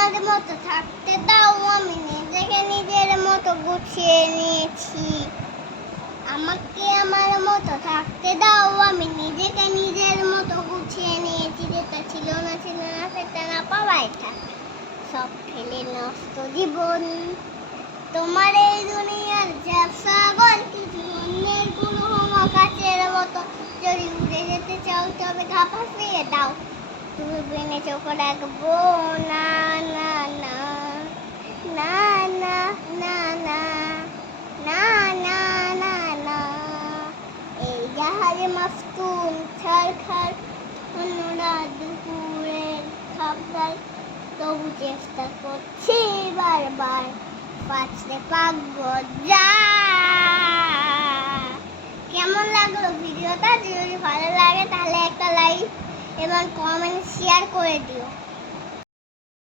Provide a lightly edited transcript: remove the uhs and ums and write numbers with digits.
আমার মতো থাকতে দাও, আমি নিজেকে নিজের মতো গুছিয়ে নিয়েছি। আমাকে আমার মতো থাকতে দাও, আমি নিজেকে নিজের মতো গুছিয়ে নিয়েছি। যেটা ছিল না সেটা না পাওয়াই থাকে, সব ফেলে নষ্ট জীবন। তোমার এই দুনিয়ার সাগর কিছু অন্যের গুলো হওয়া কাছের মতো। যদি উড়ে যেতে চাও তবে গা ভাসিয়ে দাও, তুমি বেনে চোখ রাখবো না না না না না না না না না না না। এই জাহাজে মাফতুন ছারখার, অন্যরা দুপুরের খাবার, তবু চেষ্টা করছি বারবার, পাঁচতে পাকবো যা। কেমন লাগলো ভিডিওটা? যদি ভালো লাগে তাহলে একটা লাইক এবং কমেন্ট শেয়ার করে দিও।